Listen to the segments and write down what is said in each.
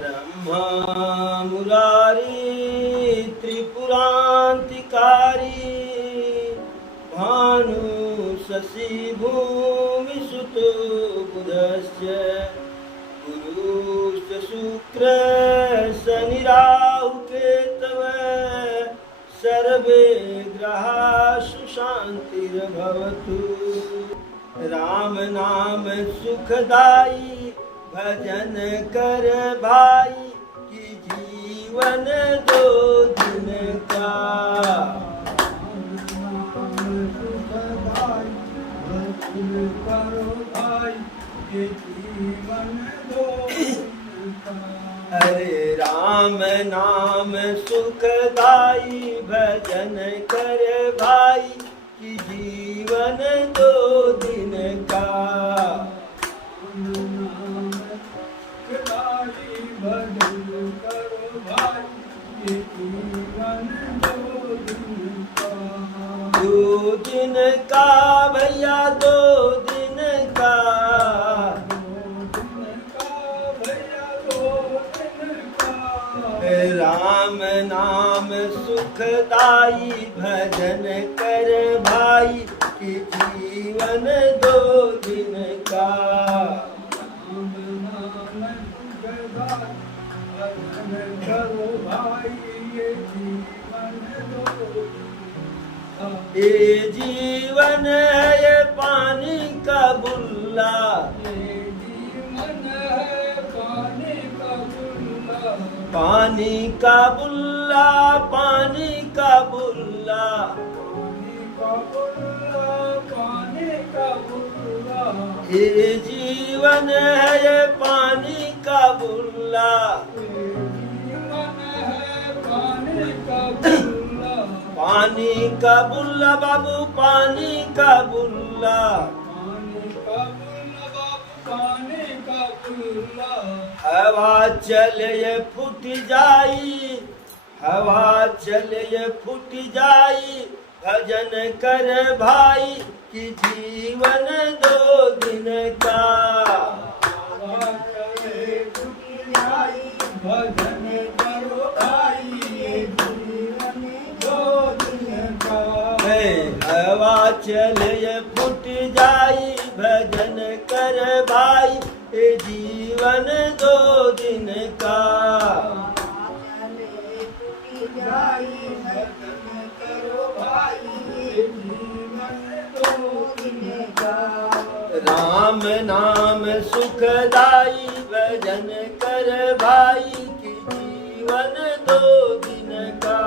ब्रह्मा मुरारी त्रिपुरांतिकारी भानु शशि भूमि सुत बुधश्च गुरुश्च शुक्र शनि राहु केतव सर्वे ग्रहासु शांतिर्भवतु। राम नाम सुखदाई भजन कर भाई कि जीवन दो दिन का। हरे राम नाम सुखदाई भजन कर भाई कि जीवन दो दिन का। दो दिन का भैया दो दिन का। राम नाम सुखदाई भजन कर भाई कि जीवन दो दिन का। ये जीवन है ये पानी का बुल्ला। पानी का बुल्ला पानी का बुल्ला। ये जीवन है ये पानी का बुल्ला। पानी का बुल्ला बाबू पानी का बुल्ला। हवा चले ये फूट जाई हवा चले ये फूट जाई भजन कर भाई कि जीवन दो दिन का। भजन करो भाई जीवन दो दिन का। हवा चले ये फूट जाई भजन कर भाई ये जीवन दो दिन का। राम नाम सुखदाई भजन कर भाई कि जीवन दो दिन का।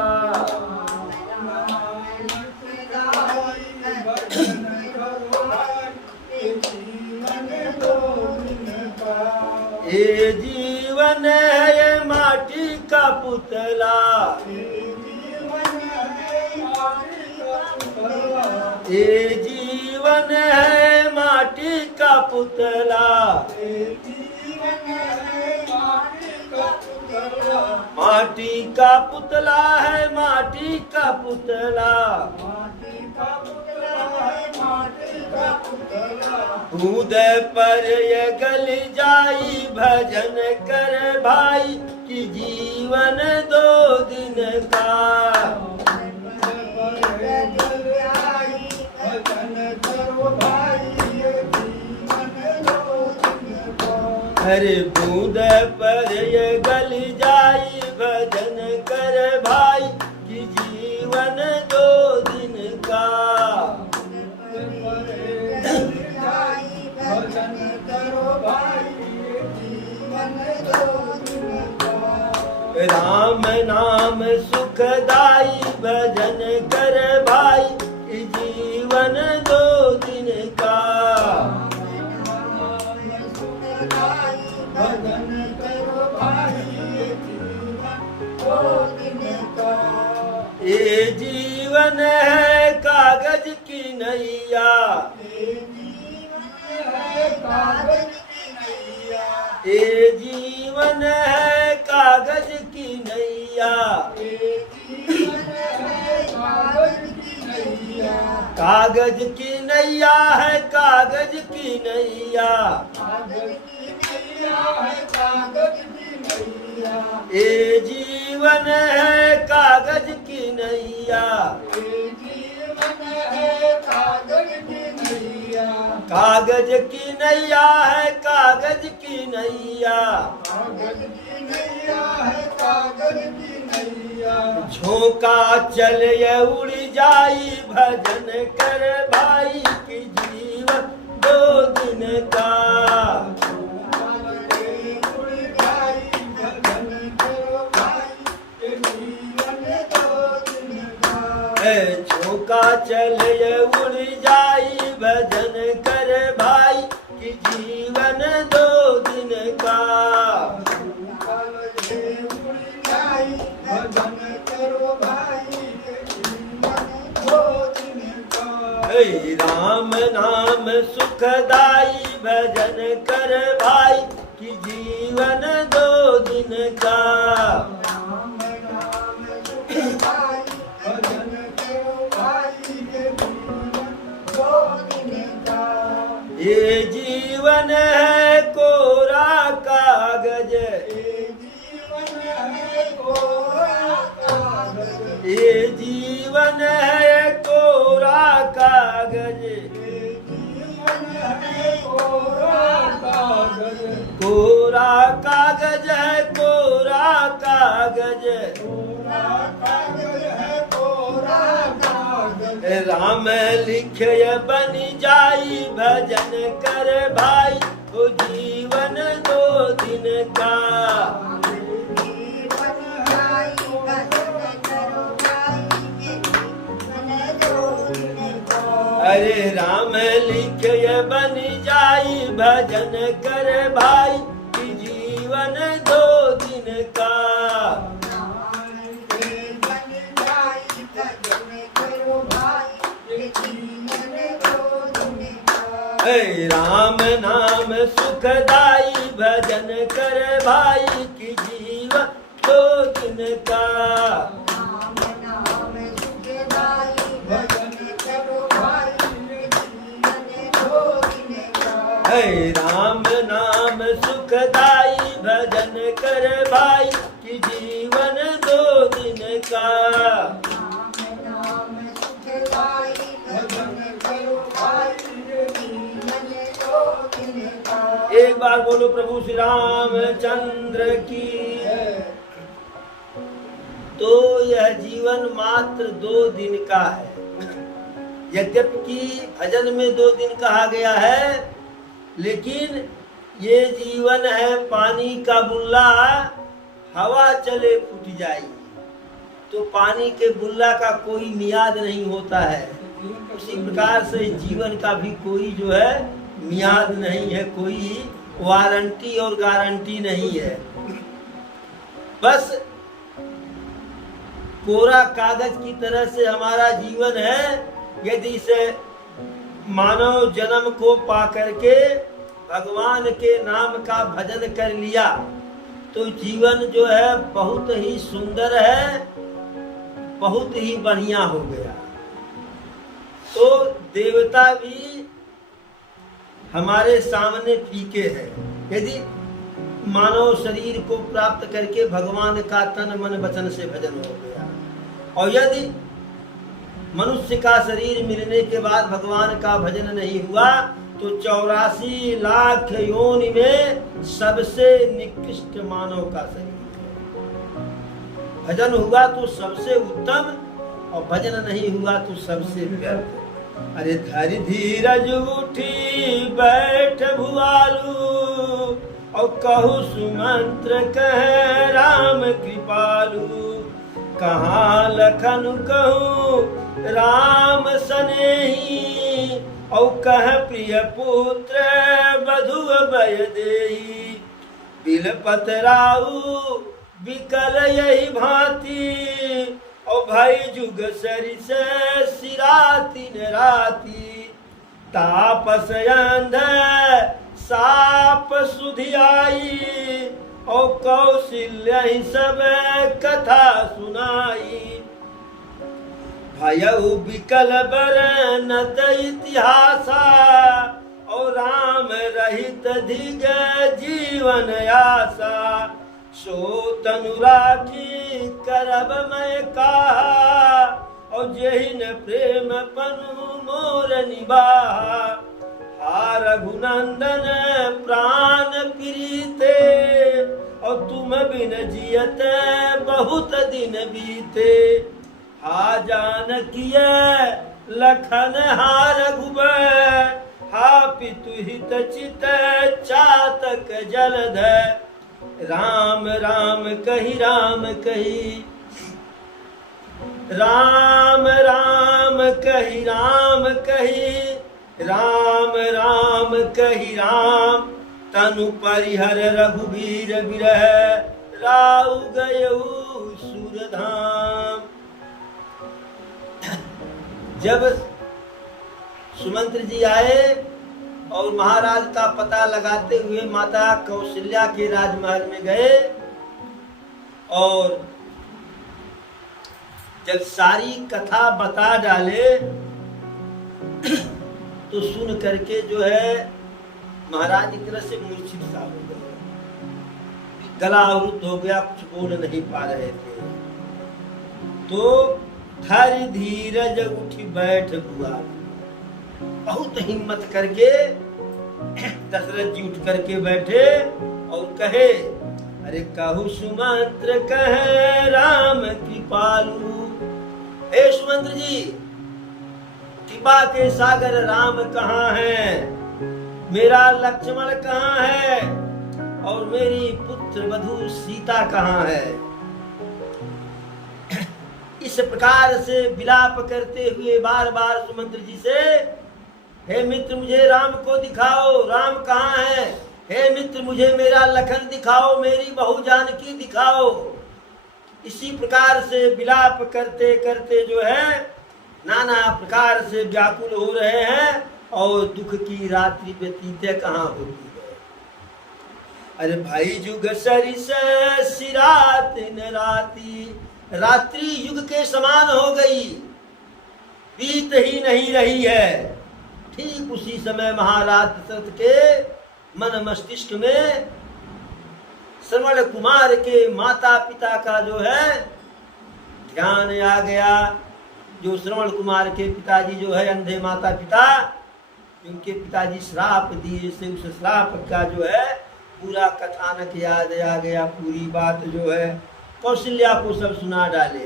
ये जीवन है ये माटी का पुतला। ये जीवन है माटी का पुतला। माटी का पुतला है माटी का पुतला। उदय पर ये गल जाई भजन कर भाई कि जीवन दो दिन का। हरे बूंद पर ये गल जाई भजन कर भाई कि जीवन दो दिन का। राम नाम सुखदाई भजन कर भाई कि जीवन दो दिन का। भजन करो भाई ये जीवन है कागज की नैया। ये जीवन है कागज की नैया। कागज की नैया है कागज की नैया। ये जीवन है कागज की नैया, ये जीवन है कागज की नैया, कागज की नैया है कागज की नैया, कागज की नैया है कागज की नैया। झोंका चले उड़ जाई भजन कर भाई की जीवन दो दिन का, झोंका चले उड़ जाई भजन कर भाई की जीवन दो दिन का। राम नाम सुखदाई भजन कर भाई की जीवन दो दिन का। ये जीवन है कोरा कागज, ये जीवन है कोरा कागज, ये जीवन है कोरा कागज, ये जीवन है कोरा कागज, कोरा कागज है कोरा कागज, कोरा कागज है कोरा कागज। राम लिखे बन जाई भजन कर भाई ओ जीवन दो दिन का। अरे राम लिखे बन जाई भजन कर भाई की जीवन दो दिन का। राम नाम सुखदाई भजन कर भाई की जीवन दो दिन का। राम नाम सुखदाई भजन कर भाई की जीवन दो दिन का। एक बार बोलो प्रभु श्री रामचंद्र की। तो यह जीवन मात्र 2 दिन का है। यद्यपि भजन में 2 दिन कहा गया है, लेकिन ये जीवन है पानी का बुल्ला, हवा चले फूट जाएगी। तो पानी के बुल्ला का कोई मियाद नहीं होता है, उसी प्रकार से जीवन का भी कोई जो है मियाद नहीं है, कोई वारंटी और गारंटी नहीं है। बस कोरा कागज की तरह से हमारा जीवन है। यदि इसे मानव जन्म को पा करके भगवान के नाम का भजन कर लिया तो जीवन जो है बहुत ही सुंदर है, बहुत ही बढ़िया हो गया। तो देवता भी हमारे सामने फीके हैं। यदि मानव शरीर को प्राप्त करके भगवान का तन मन वचन से भजन हो गया, और यदि मनुष्य का शरीर मिलने के बाद भगवान का भजन नहीं हुआ तो 84 लाख योनि में सबसे निकृष्ट मानव का शरीर है। भजन हुआ तो सबसे उत्तम, और भजन नहीं हुआ तो सबसे व्यर्थ। अरे धरि धीरज उठी बैठ भुआलू, और कहु सुमंत्र कह राम कृपालु। कहाँ लखन कहूँ राम सनेही, और कह प्रिय पुत्र बधु बय देही। बिलपत राऊ बिकल यही भांति, और भाई जुग सरिस सिराती राती। तापस अंध साप सुधियाई, और कौशल्य ही सब कथा सुनाई। भयउ बिकल बरनत इतिहासा, और राम रहित धिग जीवन आशा। सो तनु राखी करब मैं कहा, और जेहि न प्रेम पनु मोर निबाहा। हा रघुनंदन प्राण प्रीते, और तुम बिन जियत बहुत दिन बीते। हा जानकीय लखन हा रघुबर, हा पितु हित चित चातक जलधर। राम राम कही राम कही, राम राम कही राम कही, राम राम कही राम। तनु परिहर रघुबीर बिरह, राउ गयऊ सुरधाम। जब सुमंत्र जी आए और महाराज का पता लगाते हुए माता कौशल्या के राजमहल में गए, और जब सारी कथा बता डाले तो सुन करके जो है महाराज एक तरह से मूर्छित सा हो गए, गला अवरुद्ध हो गया, कुछ बोल नहीं पा रहे थे। तो धर धीरज उठी बैठ हुआ, बहुत हिम्मत करके दशरथ जी उठ करके बैठे और कहे, अरे कहु सुमंत्र कहे राम कृपालु। हे सुमंत्र जी, कृपा के सागर राम कहाँ है, मेरा लक्ष्मण कहाँ है, और मेरी पुत्र वधू सीता कहाँ है। इस प्रकार से विलाप करते हुए बार बार सुमंत्र जी से, हे मित्र मुझे राम को दिखाओ, राम कहाँ है। हे मित्र मुझे मेरा लखन दिखाओ, मेरी बहू जानकी दिखाओ। इसी प्रकार से विलाप करते करते जो है नाना प्रकार से व्याकुल हो रहे हैं, और दुख की रात्रि व्यतीत कहाँ होती है। अरे भाई जुग सरिस सिरात न राती, रात्रि युग के समान हो गई, बीत ही नहीं रही है। ठीक उसी समय महाराज दशरथ के मन मस्तिष्क में श्रवण कुमार के माता पिता का जो है ध्यान आ गया। जो श्रवण कुमार के पिताजी जो है अंधे माता पिता, उनके पिताजी श्राप दिए से उस श्राप का जो है पूरा कथानक याद आ गया। पूरी बात जो है कौशल्या को सब सुना डाले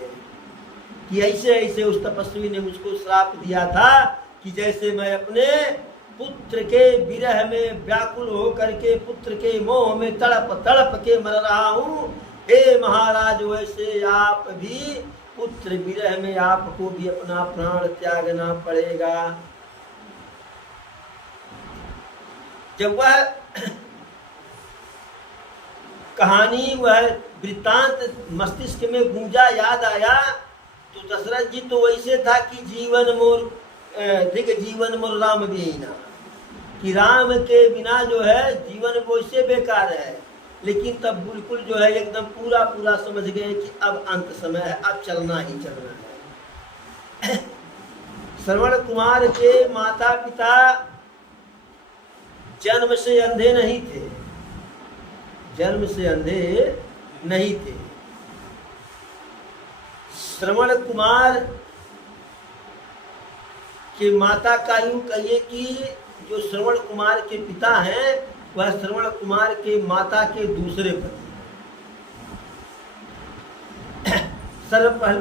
कि ऐसे ऐसे उस तपस्वी ने मुझको श्राप दिया था कि जैसे मैं अपने पुत्र के विरह में व्याकुल होकर के पुत्र के मोह में तड़प तड़प के मर रहा हूँ। हे महाराज, वैसे आप भी पुत्र विरह में आपको भी अपना प्राण त्यागना पड़ेगा। जब वह कहानी वह वृत्तांत मस्तिष्क में गूंजा, याद आया, तो दशरथ जी तो वैसे था कि जीवन मोर दिग जीवन मोर राम बिना, कि राम के बिना जो है जीवन वैसे बेकार है। लेकिन तब बिल्कुल जो है एकदम पूरा पूरा समझ गए कि अब अंत समय है, अब चलना ही चलना है। श्रवण कुमार के माता पिता जन्म से अंधे नहीं थे, जन्म से अंधे नहीं थे। श्रवण कुमार के माता का यूं कहिए कि जो श्रवण कुमार के पिता हैं वह श्रवण कुमार के माता के दूसरे पति।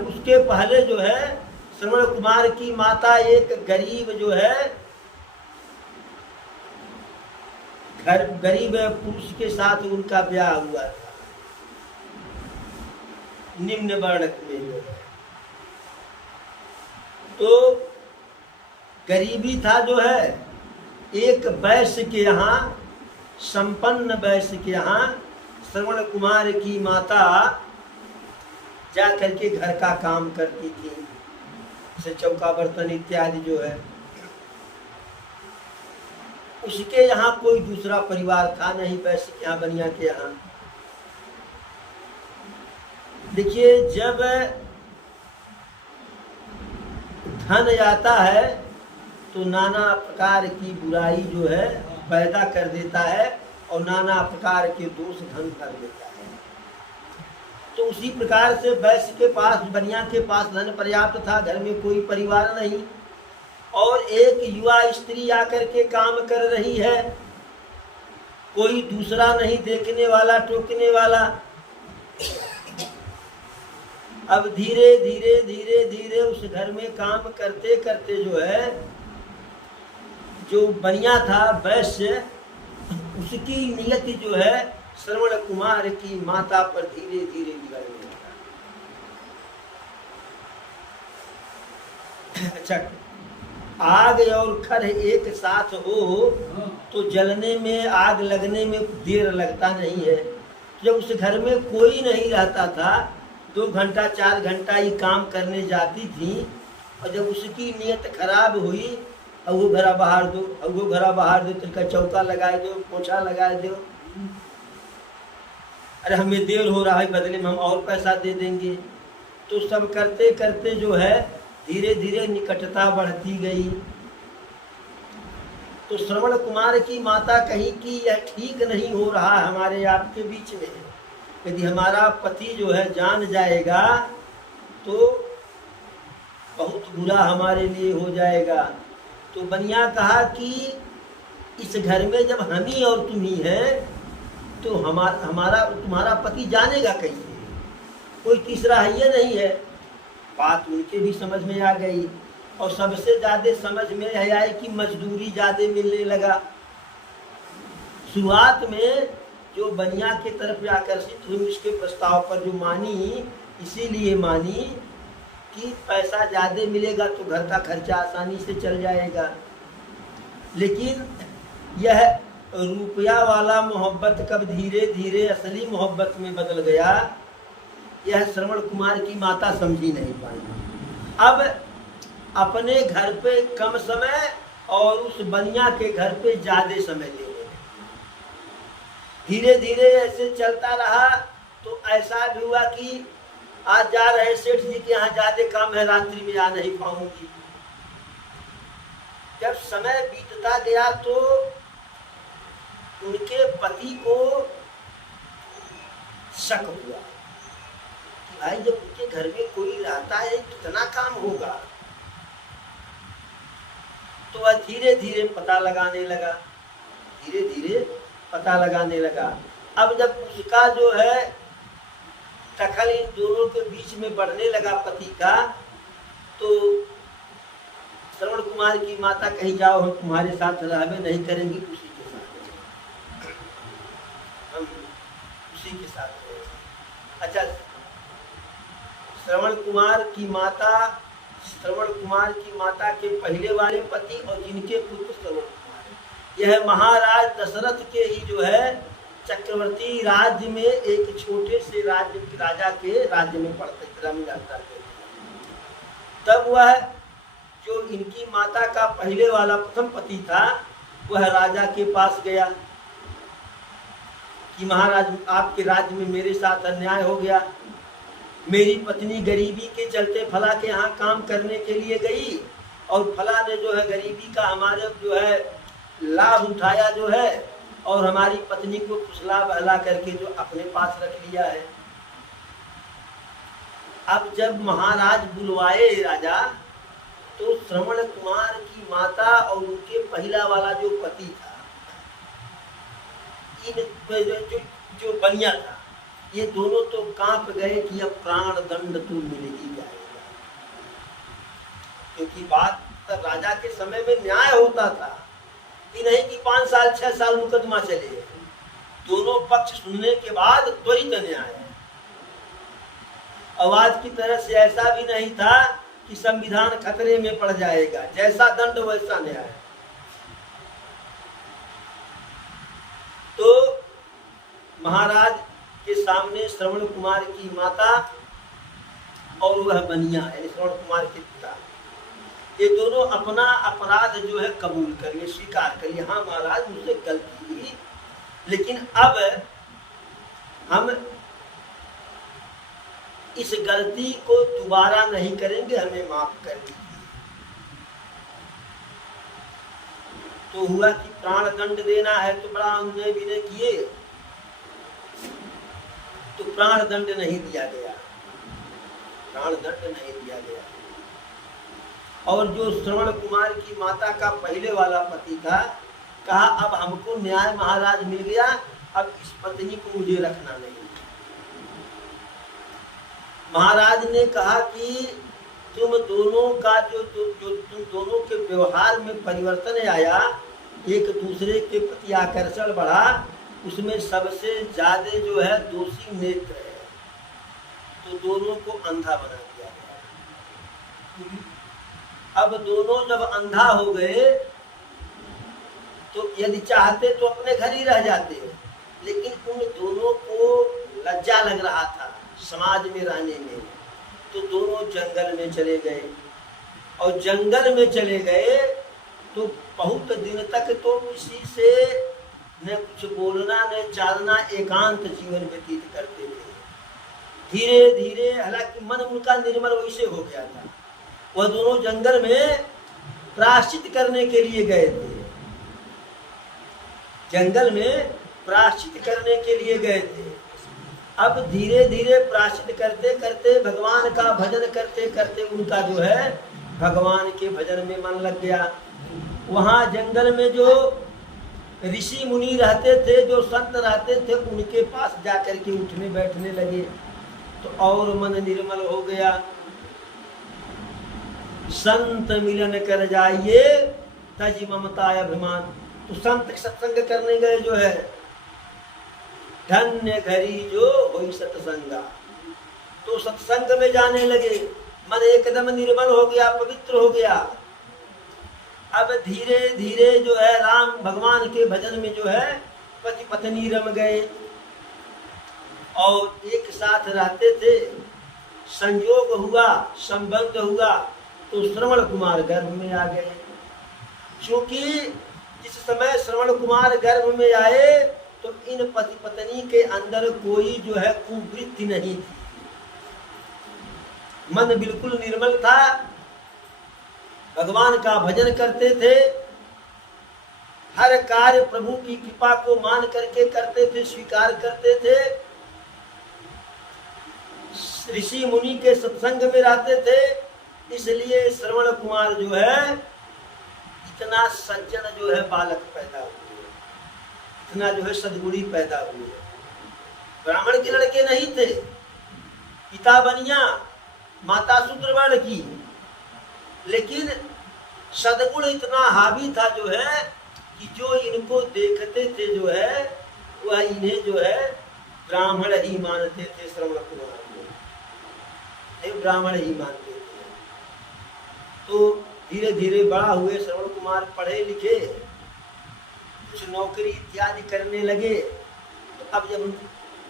उसके पहले जो है श्रवण कुमार की माता एक गरीब जो है गरीब पुरुष के साथ उनका ब्याह हुआ था, निम्न वर्ण में जो है। तो गरीबी था जो है, एक वैश्य के यहाँ, संपन्न वैश्य के यहाँ श्रवण कुमार की माता जा करके घर का काम करती थी, जैसे चौका बर्तन इत्यादि जो है। उसके यहाँ कोई दूसरा परिवार था नहीं, वैश्य के यहाँ, बनिया के यहाँ। देखिए, जब धन आता है तो नाना प्रकार की बुराई जो है पैदा कर देता है और नाना प्रकार के दोष धन कर देता है। तो उसी प्रकार से वैश्य के पास, बनिया के पास धन पर्याप्त था, घर में कोई परिवार नहीं, और एक युवा स्त्री आकर के काम कर रही है, कोई दूसरा नहीं देखने वाला, टोकने वाला। अब धीरे धीरे धीरे धीरे उस घर में काम करते करते जो है, जो बनिया था वैश्य, उसकी नियति जो है श्रवण कुमार की माता पर धीरे धीरे बिगड़ने लगा। अच्छा, आग और खर एक साथ हो तो जलने में, आग लगने में देर लगता नहीं है। जब उस घर में कोई नहीं रहता था, 2 घंटा 4 घंटा ही काम करने जाती थी, और जब उसकी नियत खराब हुई, अब वो घरा बाहर दो, अब वो घरा बाहर दो, तिनका चौका लगा दो, पोछा लगा दो, अरे हमें देर हो रहा है, बदले में हम और पैसा दे देंगे। तो सब करते करते जो है धीरे धीरे निकटता बढ़ती गई। तो श्रवण कुमार की माता कही कि यह ठीक नहीं हो रहा हमारे आपके बीच में, यदि हमारा पति जो है जान जाएगा तो बहुत बुरा हमारे लिए हो जाएगा। तो बनिया कहा कि इस घर में जब हम ही और तुम ही हैं, तो हमारा तुम्हारा पति जानेगा कैसे, कोई तीसरा है ये नहीं है। बात उनके भी समझ में आ गई, और सबसे ज्यादा समझ में आई कि मजदूरी ज्यादा मिलने लगा। शुरुआत में जो बनिया के तरफ आकर्षित हुई, उसके प्रस्ताव पर जो मानी, इसीलिए मानी कि पैसा ज्यादा मिलेगा तो घर का खर्चा आसानी से चल जाएगा। लेकिन यह रुपया वाला मोहब्बत कब धीरे धीरे असली मोहब्बत में बदल गया, यह श्रवण कुमार की माता समझी नहीं पाई। अब अपने घर पे कम समय और उस बनिया के घर पे ज्यादा समय ले लें। धीरे धीरे ऐसे चलता रहा, तो ऐसा भी हुआ कि आज जा रहे सेठ जी के यहाँ ज्यादा काम है, रात्रि में आ नहीं पाऊंगी। जब समय बीतता गया तो उनके पति को शक हुआ कि भाई जब उनके घर में कोई रहता है कितना काम होगा। तो वह धीरे धीरे पता लगाने लगा, धीरे धीरे पता लगाने लगा। अब जब उसका जो है दखल इन दोनों के बीच में बढ़ने लगा पति का, तो श्रवण कुमार की माता कही जाओ हम तुम्हारे साथ रहबे नहीं करेंगे, उसी के साथ हम उसी के साथ रहेंगे। अच्छा, श्रवण कुमार की माता के पहले वाले पति और जिनके पुत्र श्रवण कुमार, यह महाराज दशरथ के ही जो है चक्रवर्ती राज्य में एक छोटे से राज्य राजा के राज्य में पड़ते करते। तब वह जो इनकी माता का पहले वाला प्रथम पति था, वह राजा के पास गया कि महाराज आपके राज्य में मेरे साथ अन्याय हो गया, मेरी पत्नी गरीबी के चलते फला के यहाँ काम करने के लिए गई, और फला ने जो है गरीबी का हमारे जो है लाभ उठाया जो है, और हमारी पत्नी को फुसला बहला करके जो अपने पास रख लिया है। अब जब महाराज बुलवाए राजा, तो श्रवण कुमार की माता और उनके पहला वाला जो पति था, इन जो बनिया था, ये दोनों तो कांप गए कि अब प्राण दंड तो मिल ही जाएगा। क्योंकि बात राजा के समय में न्याय होता था कि नहीं कि 5 साल 6 साल मुकदमा चले, दोनों पक्ष सुनने के बाद त्वरित न्याय। आवाज की तरह से ऐसा भी नहीं था कि संविधान खतरे में पड़ जाएगा, जैसा दंड वैसा न्याय। तो महाराज के सामने श्रवण कुमार की माता और वह बनिया यानी श्रवण कुमार के पिता, ये दोनों अपना अपराध जो है कबूल कर लिए, स्वीकार कर लिए। हाँ महाराज मुझसे गलती हुई, लेकिन अब हम इस गलती को दोबारा नहीं करेंगे, हमें माफ कर दीजिए। तो हुआ कि प्राण दंड देना है तो बड़ा उन्हें विनय किए, तो प्राण दंड नहीं दिया गया, प्राण दंड नहीं दिया गया। और जो श्रवण कुमार की माता का पहले वाला पति था, कहा अब हमको न्याय महाराज मिल गया, अब इस पत्नी को मुझे रखना नहीं। महाराज ने कहा कि तुम दोनों का जो तुम दोनों के व्यवहार में परिवर्तन आया, एक दूसरे के प्रति आकर्षण बढ़ा, उसमें सबसे ज्यादा जो है दोषी नेत्र है, तो दोनों को अंधा बना दिया गया। अब दोनों जब अंधा हो गए तो यदि चाहते तो अपने घर ही रह जाते, लेकिन उन दोनों को लज्जा लग रहा था समाज में रहने में, तो दोनों जंगल में चले गए। और जंगल में चले गए तो बहुत दिन तक तो किसी से न कुछ बोलना न चालना, एकांत जीवन व्यतीत करते थे। धीरे धीरे, हालांकि मन उनका निर्मल वैसे हो गया था, वह दोनों जंगल में प्रायश्चित करने के लिए गए थे, जंगल में प्रायश्चित करने के लिए गए थे। अब धीरे धीरे प्रायश्चित करते करते, भगवान का भजन करते करते उनका जो है भगवान के भजन में मन लग गया। वहाँ जंगल में जो ऋषि मुनि रहते थे, जो संत रहते थे, उनके पास जाकर के उठने बैठने लगे, तो और मन निर्मल हो गया। संत मिलन कर जाइए तज ममता अभिमान, तो संत सत्संग करने गए जो है, धन्य घरी जो होई सत्संगा, तो सत्संग में जाने लगे, मन एकदम निर्मल हो गया, पवित्र हो गया। अब धीरे धीरे जो है राम भगवान के भजन में जो है पति पत्नी रम गए और एक साथ रहते थे। संयोग हुआ, संबंध हुआ, तो श्रवण कुमार गर्भ में आ गए। क्योंकि जिस समय श्रवण कुमार गर्भ में आए तो इन पति पत्नी के अंदर कोई जो है कुवृत्ति नहीं थी, मन बिल्कुल निर्मल था, भगवान का भजन करते थे, हर कार्य प्रभु की कृपा को मान करके करते थे, स्वीकार करते थे, ऋषि मुनि के सत्संग में रहते थे। इसलिए श्रवण कुमार जो है इतना सज्जन जो है बालक पैदा हुए, इतना जो है सद्गुणी पैदा हुए। ब्राह्मण के लड़के नहीं थे, पिता बनिया, माता शूद्रवर्ण की, लेकिन सद्गुण इतना हावी था जो है कि जो इनको देखते थे जो है वह इन्हें जो है ब्राह्मण ही मानते थे। श्रवण कुमार को ब्राह्मण ही मानते थे। तो धीरे धीरे बड़ा हुए श्रवण कुमार, पढ़े लिखे, कुछ नौकरी इत्यादि करने लगे। तो अब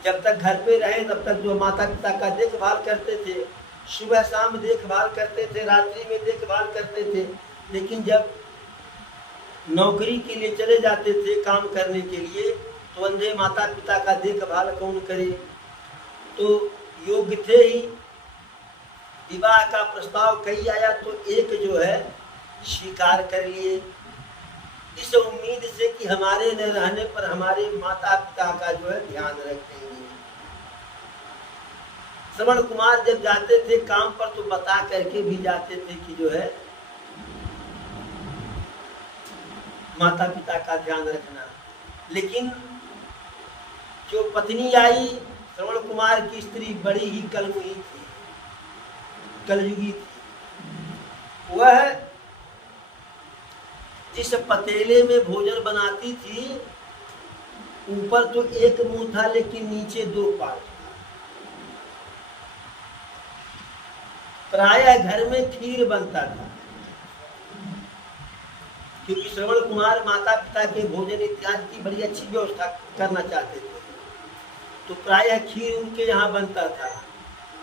जब तक घर पे रहे तब तक जो माता पिता का देखभाल करते थे, सुबह शाम देखभाल करते थे, रात्रि में देखभाल करते थे। लेकिन जब नौकरी के लिए चले जाते थे, काम करने के लिए, तो अंधे माता पिता का देखभाल कौन करे। तो योग्य थे ही, विवाह का प्रस्ताव कहीं आया तो एक जो है स्वीकार कर लिए, इस उम्मीद से कि हमारे न रहने पर हमारे माता पिता का जो है ध्यान रखेंगे। श्रवण कुमार जब जाते थे काम पर तो बता करके भी जाते थे कि जो है माता पिता का ध्यान रखना। लेकिन जो पत्नी आई श्रवण कुमार की स्त्री बड़ी ही कलमुही थी, कलयुगी थी। वह जिस पतीले में भोजन बनाती थी, ऊपर तो एक मुंह था लेकिन नीचे दो पार्ट था। प्रायः घर में खीर बनता था, क्योंकि श्रवण कुमार माता पिता के भोजन इत्यादि की बड़ी अच्छी व्यवस्था करना चाहते थे, तो प्रायः खीर उनके यहाँ बनता था।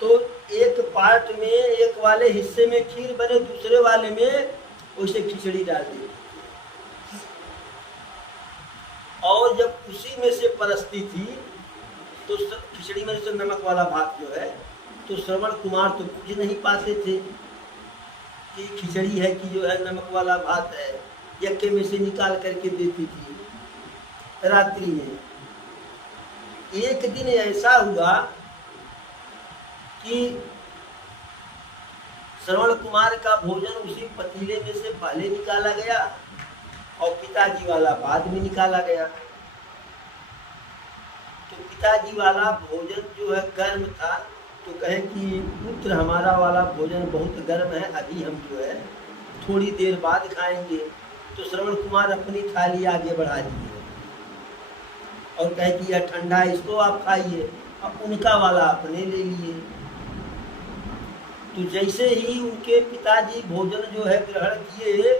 तो एक पार्ट में, एक वाले हिस्से में खीर बने, दूसरे वाले में उसे खिचड़ी डाल दी। और जब उसी में से परसती थी तो खिचड़ी में से नमक वाला भात जो है, तो श्रवण कुमार तो बुझ नहीं पाते थे कि खिचड़ी है कि जो है नमक वाला भात है। यक्के में से निकाल करके देती थी रात्रि में। एक दिन ऐसा हुआ कि श्रवण कुमार का भोजन उसी पतीले में से पहले निकाला गया और पिताजी वाला बाद में निकाला गया। तो पिताजी वाला भोजन जो है गर्म था, तो कहे कि पुत्र हमारा वाला भोजन बहुत गर्म है, अभी हम जो है थोड़ी देर बाद खाएंगे। तो श्रवण कुमार अपनी थाली आगे बढ़ा दिए और कहे कि यह ठंडा है, इसको आप खाइए। अब उनका वाला अपने ले लिए। तो जैसे ही उनके पिताजी भोजन जो है ग्रहण किए,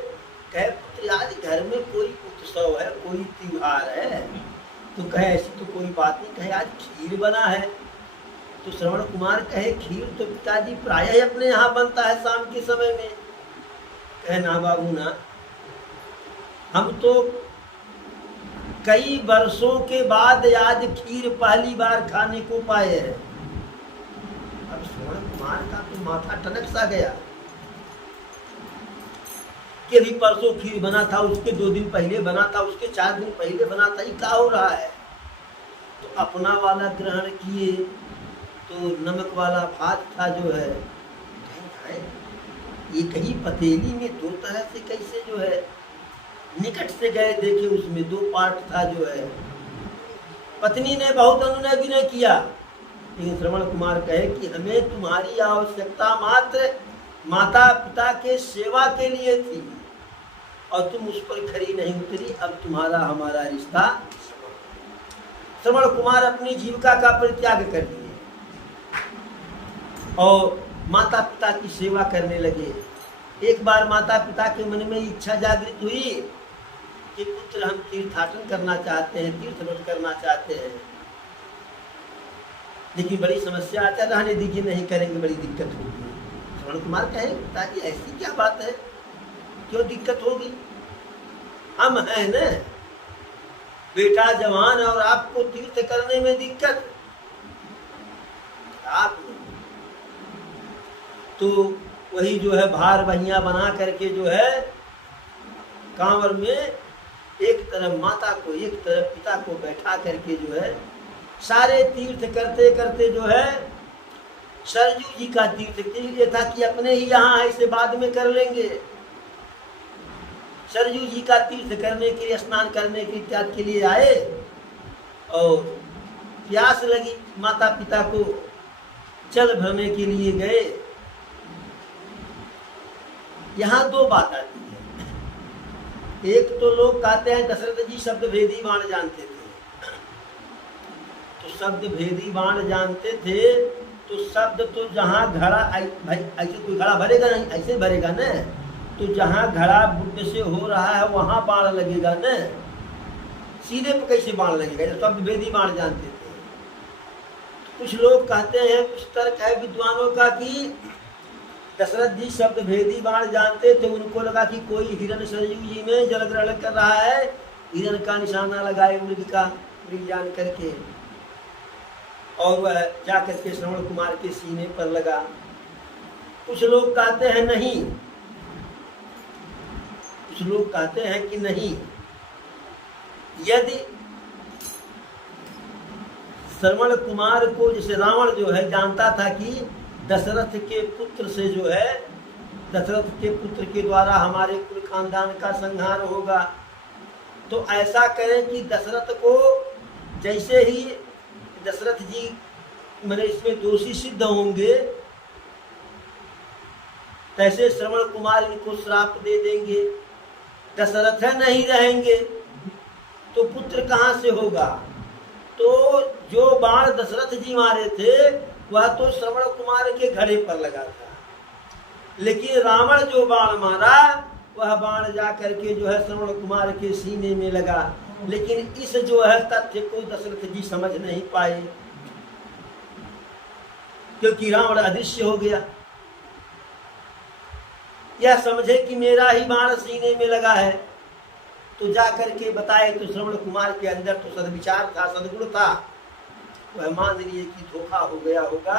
कहे पुत्र आज घर में कोई उत्सव है, कोई त्योहार है। तो कहे ऐसी तो कोई बात नहीं, कहे आज खीर बना है। तो श्रवण कुमार कहे खीर तो पिताजी प्रायः अपने यहाँ बनता है शाम के समय में। कहे ना बाबू ना, हम तो कई वर्षों के बाद आज खीर पहली बार खाने को पाए हैं। अब श्रवण कुमार का तो माथा टनक सा गया कि अभी परसों खीर बना था, उसके 2 दिन पहले बना था, उसके 4 दिन पहले बना था, ये क्या हो रहा है। तो अपना वाला ग्रहण किए तो नमक वाला भात था जो है, ये कहीं पतीली में 2 तरह से कैसे जो है, निकट से गए देखे उसमें 2 पार्ट था जो है। पत्नी ने बहुत अनुनय विनय किया, लेकिन श्रवण कुमार कहे कि हमें तुम्हारी आवश्यकता मात्र माता पिता के सेवा के लिए थी और तुम उस पर खरी नहीं उतरी। अब तुम्हारा हमारा रिश्ता। श्रवण कुमार अपनी जीविका का परित्याग कर दिए और माता पिता की सेवा करने लगे। एक बार माता पिता के मन में इच्छा जागृत हुई कि पुत्र हम तीर्थाटन करना चाहते हैं, तीर्थव्रत करना चाहते हैं, लेकिन बड़ी समस्या आता, रहने दीजिए, नहीं करेंगे, बड़ी दिक्कत होगी। श्रवण कुमार कहे पिताजी ऐसी क्या बात है, क्यों दिक्कत होगी, हम हैं न, बेटा जवान और आपको तीर्थ करने में दिक्कत। आप तो वही जो है भार बहिया बना करके जो है कांवर में एक तरफ माता को एक तरफ पिता को बैठा करके जो है सारे तीर्थ करते करते जो है सरजू जी का तीर्थ, ये था कि अपने ही यहाँ है, इसे बाद में कर लेंगे। सरजू जी का तीर्थ करने के लिए, स्नान करने के इत्यादि के लिए आए और प्यास लगी, माता पिता को जल भरने के लिए गए। यहाँ 2 बात आती है। एक तो लोग कहते हैं दशरथ जी शब्द भेदी बाण जानते थे, तो शब्द भेदी बाण जानते थे तो शब्द तो जहाँ घड़ा भाई ऐसे कोई घड़ा भरेगा नहीं, ऐसे भरेगा न, तो जहाँ घड़ा बुड्ढे से हो रहा है वहाँ बाण लगेगा न, सीधे पे कैसे बाण लगेगा। शब्द भेदी बाण जानते थे। तो कुछ लोग कहते हैं, कुछ तर्क है विद्वानों का कि दशरथ जी शब्द भेदी बाण जानते थे, उनको लगा कि कोई हिरण सरयू जी में जल ग्रहण कर रहा है, हिरण का निशाना लगाए मृग जान करके, और वह जाकर के श्रवण कुमार के सीने पर लगा। कुछ लोग कहते हैं नहीं, कुछ लोग कहते हैं कि नहीं, यदि श्रवण कुमार को, जैसे रावण जो है जानता था कि दशरथ के पुत्र से जो है, दशरथ के पुत्र के द्वारा हमारे कुल खानदान का संहार होगा, तो ऐसा करें कि दशरथ को जैसे ही दशरथ जी मैंने इसमें दोषी सिद्ध होंगे, तैसे श्रवण कुमार इनको श्राप दे देंगे। दशरथ नहीं रहेंगे तो पुत्र कहाँ से होगा। तो जो बाण दशरथ जी मारे थे वह तो श्रवण कुमार के घड़े पर लगा था, लेकिन रावण जो बाण मारा वह बाण जा करके जो है श्रवण कुमार के सीने में लगा। लेकिन इस जो है तथ्य को दशरथ जी समझ नहीं पाए, क्योंकि रावण अदृश्य हो गया। यह समझे कि मेरा ही बाण सीने में लगा है, तो जा करके बताए तो श्रवण कुमार के अंदर तो सद्विचार था, सद्गुण था, वह मान लिए कि धोखा हो गया होगा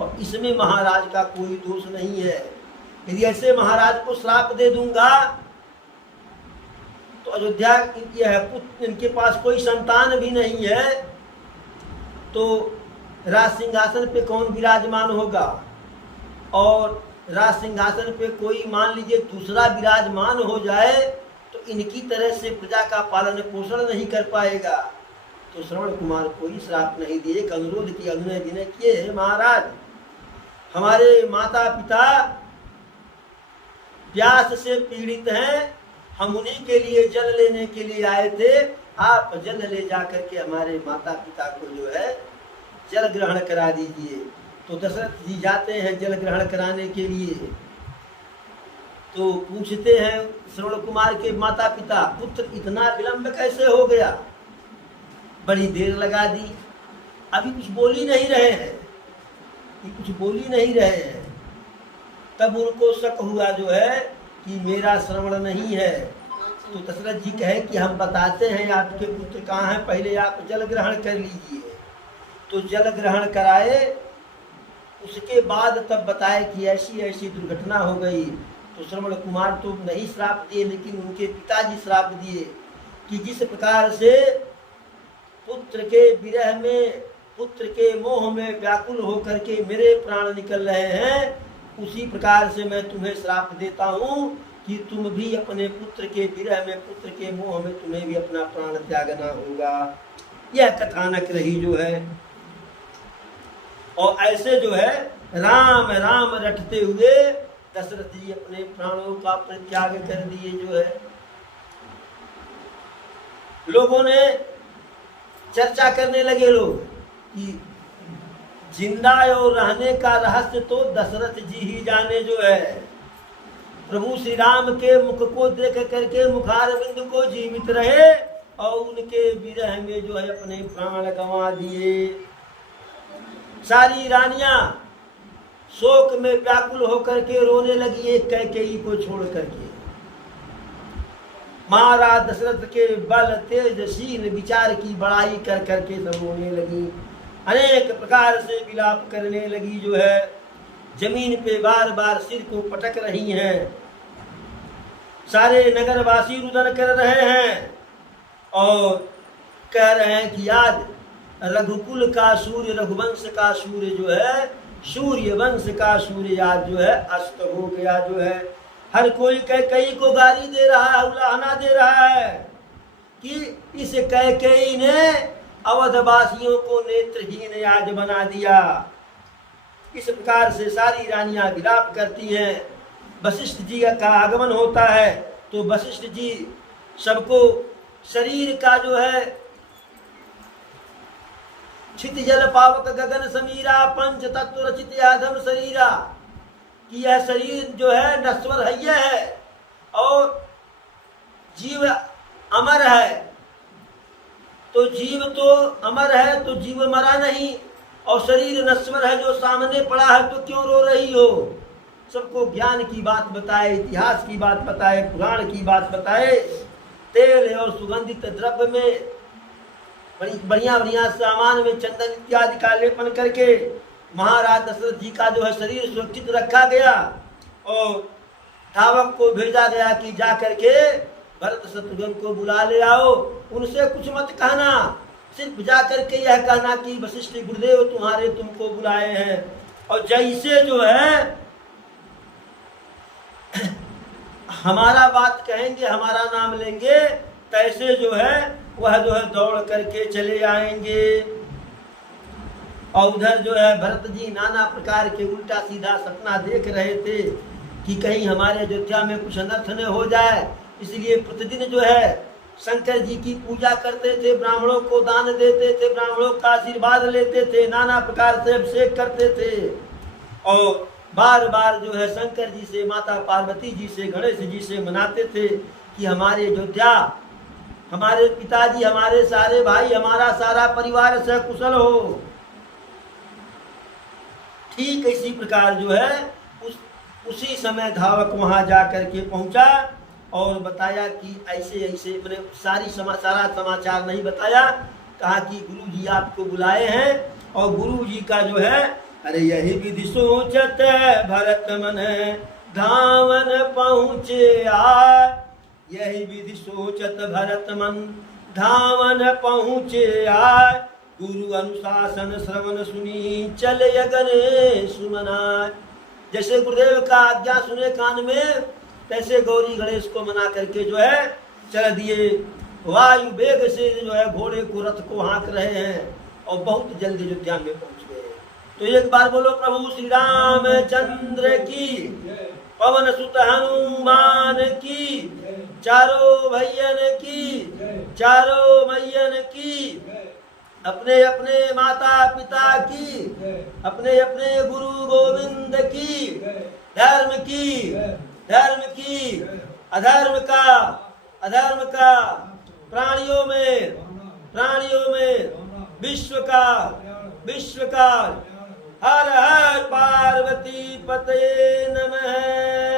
और इसमें महाराज का कोई दोष नहीं है। यदि ऐसे महाराज को श्राप दे दूंगा तो अयोध्या यह पुत्र, इनके पास कोई संतान भी नहीं है, तो राज सिंहासन पे कौन विराजमान होगा, और राज सिंहासन पे कोई मान लीजिए दूसरा विराजमान हो जाए तो इनकी तरह से प्रजा का पालन पोषण नहीं कर पाएगा। तो श्रवण कुमार कोई श्राप नहीं दिए, एक अनुरोध की अनुनय विनय किए, है महाराज हमारे माता पिता प्यास से पीड़ित हैं, हम उन्हीं के लिए जल लेने के लिए आए थे, आप जल ले जा करके हमारे माता पिता को जो है जल ग्रहण करा दीजिए। तो दशरथ जी जाते हैं जल ग्रहण कराने के लिए। तो पूछते हैं श्रवण कुमार के माता पिता, पुत्र इतना विलंब कैसे हो गया, बड़ी देर लगा दी, अभी कुछ बोल ही नहीं रहे हैं, कुछ बोल ही नहीं रहे हैं। तब उनको शक हुआ जो है कि मेरा श्रवण नहीं है। तो दशरथ जी कहे कि हम बताते हैं आपके पुत्र कहाँ हैं, पहले आप जल ग्रहण कर लीजिए। तो जल ग्रहण कराए, उसके बाद तब बताए कि ऐसी ऐसी दुर्घटना हो गई। तो श्रवण कुमार तो नहीं श्राप दिए, लेकिन उनके पिताजी श्राप दिए कि जिस प्रकार से पुत्र के विरह में, पुत्र के मोह में व्याकुल होकर के मेरे प्राण निकल रहे हैं, उसी प्रकार से मैं तुम्हें श्राप देता हूँ कि तुम भी अपने पुत्र के विरह में, पुत्र के मोह में तुम्हें भी अपना प्राण त्यागना होगा। यह कथानक रही जो है। और ऐसे जो है राम राम रटते हुए दशरथ जी अपने प्राणों का परित्याग कर दिए जो है। लोगों ने चर्चा करने लगे लोग कि जिंदा और रहने का रहस्य तो दशरथ जी ही जाने जो है। प्रभु श्री राम के मुख को देख करके मुखारविंद को जीवित रहे और उनके विरह में जो है अपने प्राण गंवा दिए। सारी रानियां शोक में व्याकुल होकर के रोने लगी एक कैकेयी को छोड़ करके। महाराज दशरथ के बल तेजशील विचार की बड़ाई कर करके सब रोने लगी, अनेक प्रकार से विलाप करने लगी जो है। जमीन पे बार बार सिर को पटक रही हैं। सारे नगरवासी रुदन कर रहे हैं और कह रहे हैं कि आज रघुकुल का सूर्य, रघुवंश का सूर्य जो है, सूर्य वंश का सूर्य आज जो है अस्त हो गया जो है। हर कोई कैकेयी को गाली दे रहा है, उलाहना दे रहा है कि इस कैकेयी ने अवधवासियों को नेत्रहीन आज बना दिया। इस प्रकार से सारी रानियां विलाप करती हैं। वशिष्ठ जी का आगमन होता है तो वशिष्ठ जी सबको शरीर का जो है छित जल पावक गगन समीरा पंच तत्व रचित आधम शरीरा, कि यह शरीर जो है नश्वर है और जीव अमर है। तो जीव तो अमर है तो जीव मरा नहीं, और शरीर नश्वर है जो सामने पड़ा है, तो क्यों रो रही हो। सबको ज्ञान की बात बताए, इतिहास की बात बताए, पुराण की बात बताए। तेल और सुगंधित द्रव्य में बढ़िया बढ़िया सामान में चंदन इत्यादि का लेपन करके महाराज दशरथ जी का जो है शरीर सुरक्षित रखा गया और धावक को भेजा गया कि जा करके भरत शत्रुघ्न को बुला ले आओ। उनसे कुछ मत कहना, सिर्फ जा करके यह कहना कि वशिष्ठ गुरुदेव तुम्हारे तुमको बुलाए हैं। और जैसे जो है हमारा बात कहेंगे, हमारा नाम लेंगे, तैसे जो है वह जो है दौड़ करके चले आएंगे। और उधर जो है भरत जी नाना प्रकार के उल्टा सीधा सपना देख रहे थे कि कहीं हमारे अयोध्या में कुछ अनर्थ न हो जाए, इसलिए प्रतिदिन जो है शंकर जी की पूजा करते थे, ब्राह्मणों को दान देते थे, ब्राह्मणों का आशीर्वाद लेते थे, नाना प्रकार से अभिषेक करते थे और बार बार जो है शंकर जी से, माता पार्वती जी से, गणेश जी से मनाते थे कि हमारे अयोध्या, हमारे पिताजी, हमारे सारे भाई, हमारा सारा परिवार से कुशल हो। ठीक इसी प्रकार जो है उसी समय धावक वहां जा करके पहुंचा और बताया कि ऐसे ऐसे, मैंने सारा समाचार नहीं बताया, कहा कि गुरु जी आपको बुलाए हैं। और गुरु जी का जो है, अरे यही विधि सोचत भरत मन धावन पहुँचे आय, यही विधि सोचत भरत मन धावन पहुँचे आय, गुरु अनुशासन श्रवण सुनी चले अगन सुमनाय। जैसे गुरुदेव का आज्ञा सुने कान में, तैसे गौरी गणेश को मना करके जो है चल दिए। वायु वेग से जो है घोड़े को रथ को हाँक रहे हैं और बहुत जल्दी अयोध्या में पहुंच गए। तो एक बार बोलो प्रभु श्री रामचंद्र की, पवन सुत हनुमान की, चारों भैयन की, चारों मैयन की, अपने अपने माता पिता की, अपने अपने गुरु गोविंद की, धर्म की, धर्म की, अधर्म का, प्राणियों में विश्व का। हर हर पार्वती पतये नमः।